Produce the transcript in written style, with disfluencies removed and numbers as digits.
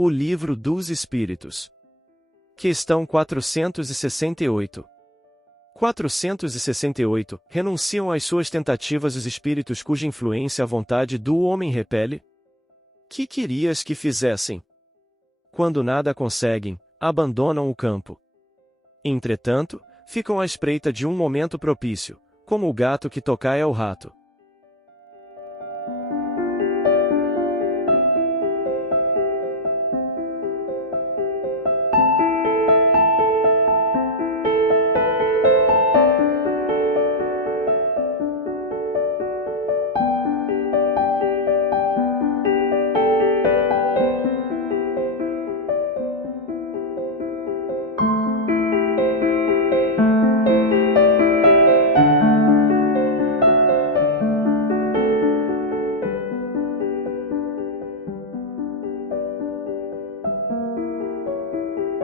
O Livro dos Espíritos. Questão 468. 468. Renunciam às suas tentativas os espíritos cuja influência a vontade do homem repele? Que querias que fizessem? Quando nada conseguem, abandonam o campo. Entretanto, ficam à espreita de um momento propício, como o gato que tocaia ao rato.